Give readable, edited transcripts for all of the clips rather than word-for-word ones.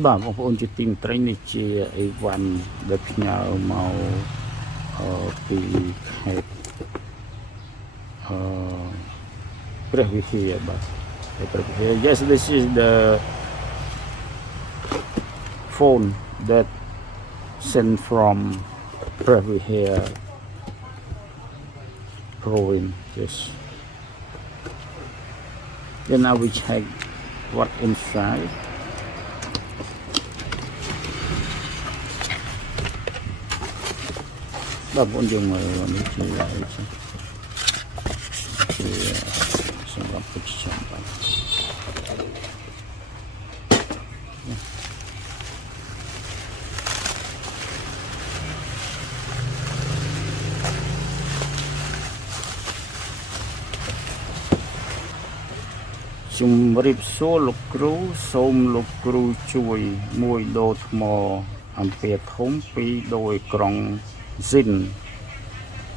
បាទបងប្អូនជាទីមេត្រីនេះជាអីវ៉ាន់ដែលផ្ញើមកពីខេត្តព្រះវិហារបាទព្រះវិហារ Yes, this is the phone that sent from ព្រះវិហារ province. Yes. Then now we check what inside. Bà bốn dùng mà nó chỉ lại thì sản phẩm của sản phẩm chung rịp số lục cừu xôm lục cừu chui mùi đồ mò âm bề thống pi đôi còng zin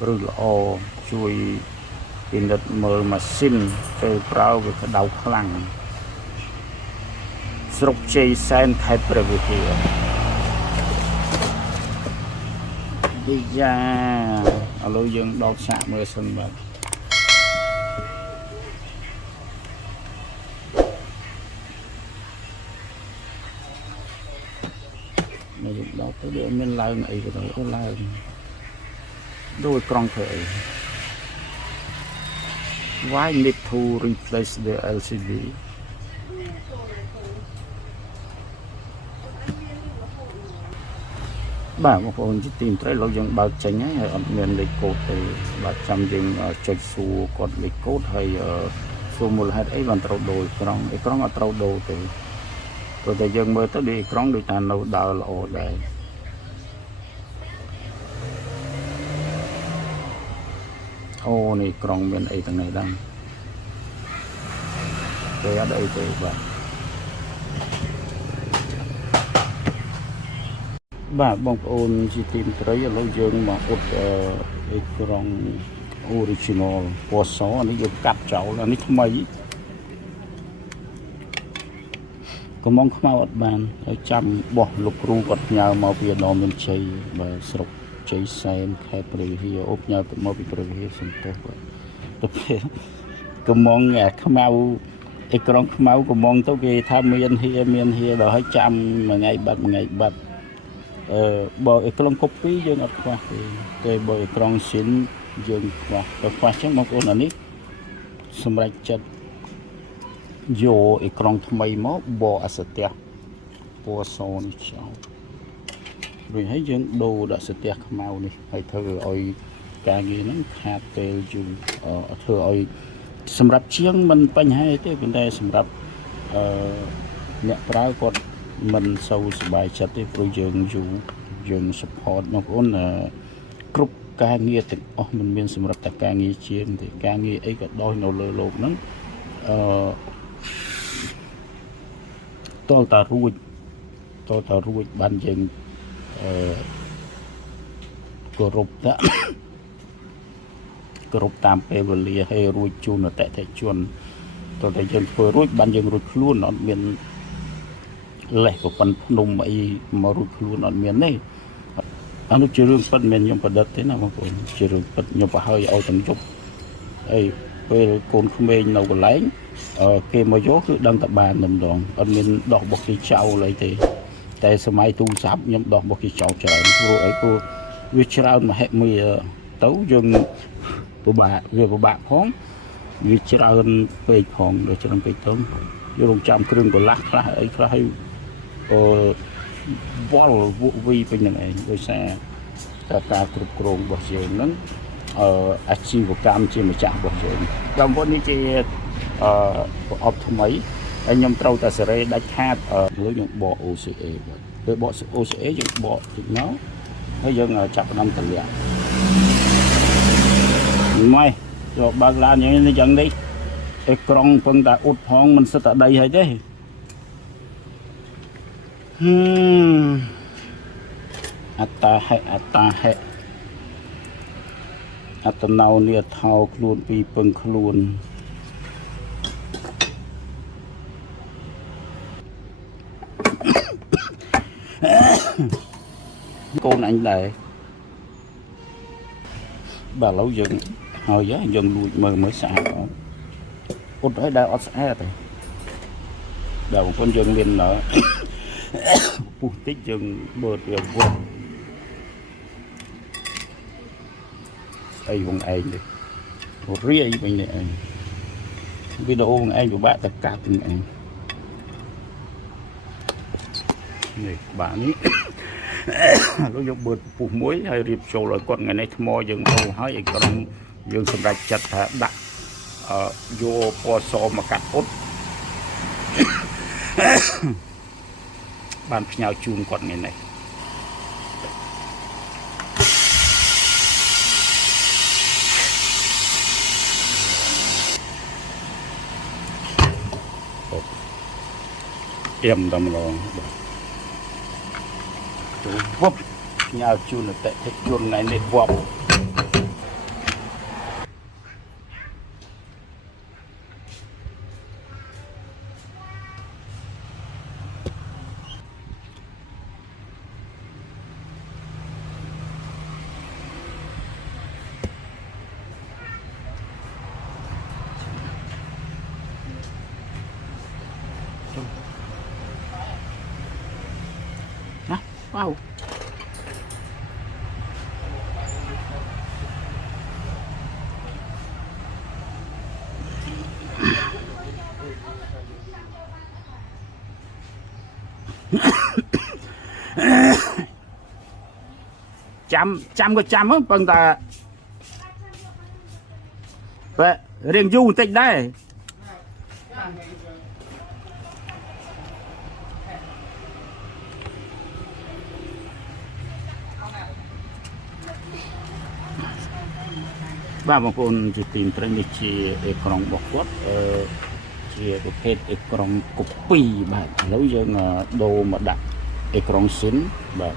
rồi là chui in đất mờ mà xin từ prao về cái đầu khăn sọc chơi sen khai bờ về kia đi ra ở lối dương đọc xạ mưa sân bạc này đó tới địa miền Lào này rồi có Lào đôi con thể why need to replace the LCD បាទបងប្អូនជាទីមេត្រីលោកយើងបើកចេញហើយអត់មានលេខកូដទេបាទចាំយើងចុចសួរគាត់លេខកូដហើយសួរមូលហេតុអីបានត្រូវដូរអេក្រង់អេក្រង់អត់ត្រូវដូរទេព្រោះតែយើងមើលទៅអេក្រង់ដូចថានៅដើរល្អដែរអូនេះក្រង់មានអីទាំងនេះដែរគេអត់អីទេបាទបងប្អូនជាទីមេត្រីឥឡូវយើងមកអ៊ុតអេក្រង់ original ពណ៌សនេះយើងកាត់ចោលអានេះថ្មីកំងខ្មៅអត់បានហើយចាំបោះលោកគ្រូគាត់ផ្ញើមកពីដមមានជ័យបាទស្រុកជ័យសែនខេត្តព្រះវិហារអូផ្ញើមកពីព្រះវិហារសំទោសបាទទៅពេលកំងអាខ្មៅអេក្រង់ខ្មៅកំងទៅគេថាមានហៀដល់ឲ្យចាំមួយថ្ងៃបាត់បើអេក្រង់ copy យើងអត់ខ្វះទេបើអេក្រង់ស៊ីនយើងខ្វះចឹងបងប្អូនអានេះសម្រាប់ចិត្តយកអេក្រង់ថ្មីមកបកអាស្ទះពណ៌សនេះចោលរួចហើយយើងដូរដាក់ស្ទះខ្មៅនេះហើយធ្វើឲ្យការងារហ្នឹងខាតពេលយូរធ្វើឲ្យសម្រាប់ជាងមិនបញ្ហាទេប៉ុន្តែសម្រាប់អ្នកប្រើគាត់មិនសូវសប្បាយចិត្តទេព្រោះយើង support បងប្អូនគ្រប់ការងារទាំងអស់មិនមានសម្រាប់តែការងារជាងទេការងារអីក៏ដោយនៅលើលោកហ្នឹងតលតារួចបានយើងគោរពតាមពេលវេលាឲ្យរួចជូនអតិថិជនតើតែយើងធ្វើរួចបានយើងរួចខ្លួនអត់មានលេះប្រព័ន្ធភ្នំអីមករួចខ្លួនអត់មានទេអានោះជារឿងពិតមិនខ្ញុំប្រឌិតទេណាបងប្អូនជារឿងពិតខ្ញុំប្រហើយឲ្យទាំងយប់អីពេលកូនក្មេងនៅកន្លែងគេមកយកគឺដឹងតែបានតែម្ដងអត់មានដោះបុកគេចោលអីទេតែសម័យទូរស័ព្ទខ្ញុំដោះបុកគេចោលច្រើនព្រោះអីព្រោះវាច្រើនមហិមាទៅយើងពិបាកផងវាច្រើនពេកផងដល់ច្រើនពេកទៅយើងរងចាំគ្រឿងកន្លះខ្លះអីខ្លះឲ្យវល់វីពេញហ្នឹងឯងដោយសារការគ្រប់គ្រងរបស់យើងហ្នឹងអាជីវកម្មជាម្ចាស់របស់យើងបងប្អូននេះជាប្រអប់ថ្មីហើយខ្ញុំត្រូវតែសេរីដាច់ខាតលើខ្ញុំបក OCA បាទពេលបក OCA យើងបកតិចមកហើយយើងចាប់ផ្ដើមតម្លាក់ម៉េចយកបើកឡានយ៉ាងនេះអេក្រង់ពឹងតែអ៊ុតផងមិនសិតតែដីហើយទេអតាហេអត្តណៅនេះថោខ្លួនពីពឹងខ្លួន cô anh này bà lâu dừng hồi giá dừng lùi mờ mới xả út đấy đã ớt xả rồi đầu con dừng liền nữa phụ tích dừng bớt rồi vượt đây vùng anh đi một ria bên này anh video anh của bạn tất cả từng anh này bạn ấy lúc dùng bớt phụ muối hay riệp sầu rồi con ngày nay mò dừng đầu hỏi còn dừng sầm rạch chặt đặt vô po so mà cắt út bàn nhau chun con ngày này em đâm rồi vấp nhau chun là tệ thích chun này để vấp wow trăm có trăm á bằng ta vậy riêng du tích đây ba một con chỉ tìm thấy một chiếc ekrong bọc quất chiếc cái phết ekrong copy bạn lâu giờ đồ mà đặt ekrong xin bạn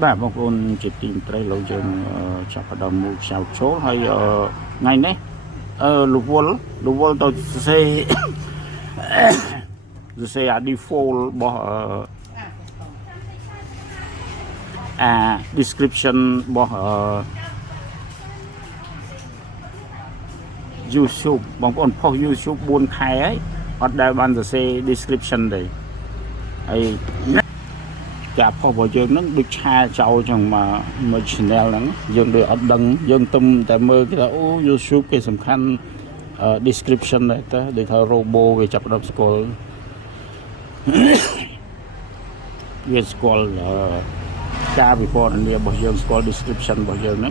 bà một con chỉ tìm thấy lâu dần cho cái đồng một sao số hay ngày đấy lục vô tôi sẽ default bỏ description bỏ YouTube bằng con post YouTube buôn khai ấy ở đây bạn sẽ description đây ấy cả phò vào dương nó được cha trâu trong mà channel nó dương được ở đằng dương tâm tại mơ cái đó YouTube cái sầm khăn description này ta để thao robo về chập đập scroll về scroll cha before này bảo dương scroll description bảo dương nó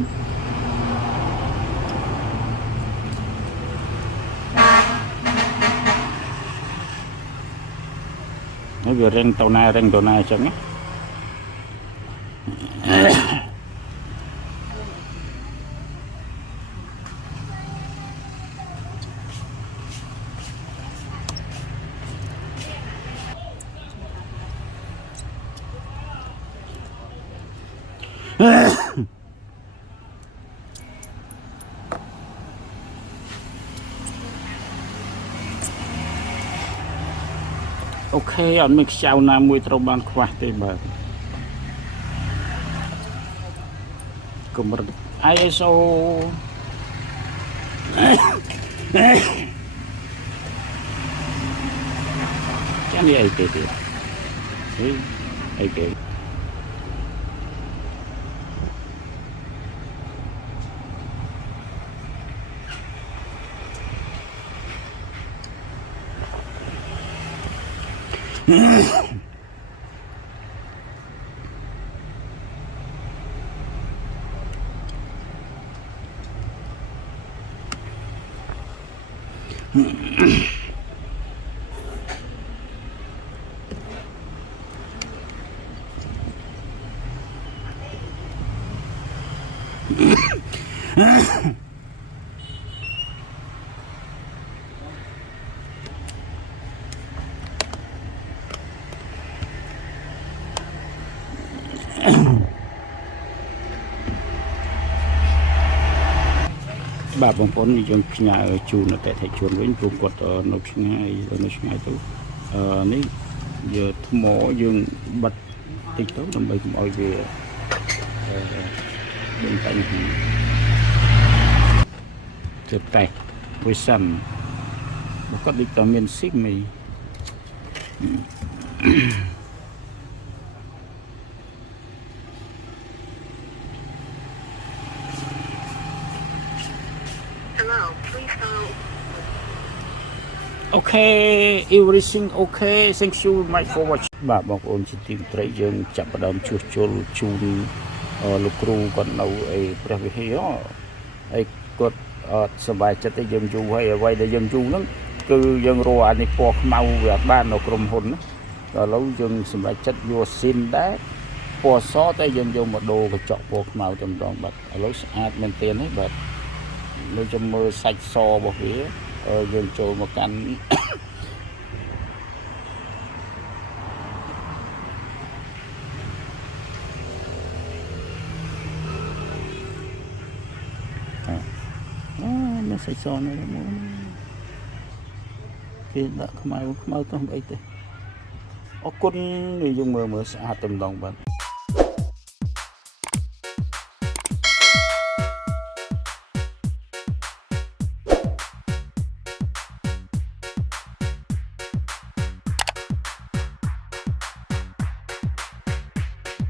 nó vừa reng tàu này chẳng á ok anh mình chào nam mùi trâu ban khoa tê bờ cùng ISO cái này tê អីគេ បាទបងប្អូនយើងផ្ញើជូនអតិថិជនវិញព្រោះគាត់នៅឆ្ងាយទៅនេះយកថ្មយើងបិទតិចទៅដើម្បីកុំឲ្យវាបញ្ចេញពីទៅតែវាសិនបើគាត់ដូចតែមានស៊ីមអី Hello, please hold. Okay everything okay thank you much for watch បាទបងប្អូនជាទីមេត្រីយើងចាប់ផ្ដើមជួសជុលជូនលោកគ្រូគាត់នៅឯព្រះវិហារហើយគាត់អត់សប្បាយចិត្តទេយើងយូរហើយអ្វីដែលយើងយូរហ្នឹងគឺយើងរកអានេះពណ៌ខ្មៅវាអត់បាននៅក្រុមហ៊ុនណាដល់ឥឡូវយើងសម្រេចចិត្តយកស៊ីនដែរពណ៌សតែយើងយកមកដូរកញ្ចក់ពណ៌ខ្មៅតែម្ដងបាទឥឡូវស្អាតមែនទែនហើយបាទលើចាំមើលសាច់សរបស់វាយើងចូលមកកាន់ nó sẽ so này là muốn khi đã không ai to vậy thế ở con người dùng mờ mờ sẽ tầm đồng bạn